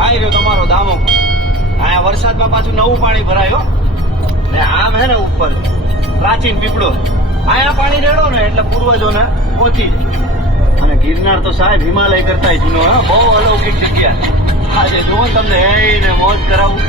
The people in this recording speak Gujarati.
આવી રહ્યો તમારો દામો. અહીંયા વરસાદમાં પાછું નવું પાણી ભરાય ને આમ હે ને ઉપર પ્રાચીન પીપળો અહીંયા પાણી રેડો ને એટલે પૂર્વજોને પહોંચી જાય. અને ગિરનાર તો સાહેબ હિમાલય કરતા જૂનો, બહુ અલૌકિક જગ્યા. આજે જુઓ તમને ને મોજ કરાવું.